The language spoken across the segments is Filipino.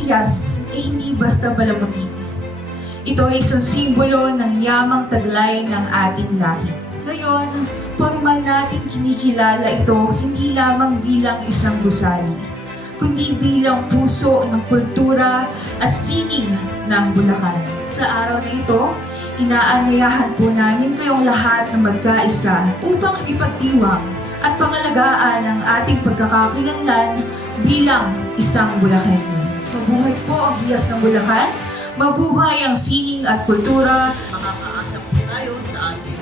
Hiyas ay hindi basta palamuti. Ito ay isang simbolo ng yamang taglay ng ating lahi. Ngayon, formal natin kinikilala ito hindi lamang bilang isang gusali, kundi bilang puso ng kultura at sining ng Bulacan. Sa araw na ito, inaanyayahan po namin kayong lahat na magkaisa upang ipagdiwang at pangalagaan ang ating pagkakakilanlan bilang isang Bulacanyo. Mabuhay po ang hiyas ng Bulacan, mabuhay ang sining at kultura. Makakaasa po tayo sa ating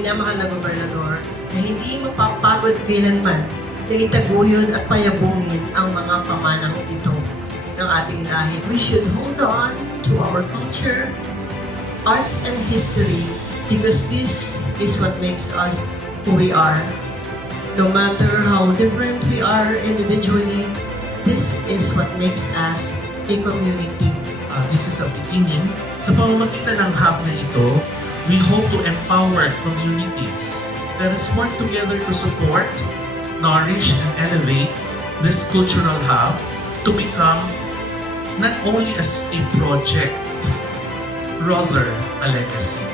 minamahal na gobernador na hindi mapapagod kailanman na itaguyod at payabungin ang mga pamanang ito ng ating lahi. We should hold on to our culture, arts and history because this is what makes us who we are. No matter how different we are individually, this is what makes us a community. This is a beginning. Sa pamamagitan ng hub na ito, we hope to empower communities. Let us work together to support, nourish, and elevate this cultural hub to become not only as a project, rather a legacy.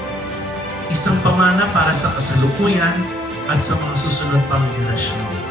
Isang pamana para sa kasalukuyan at sa mga susunod pang henerasyon.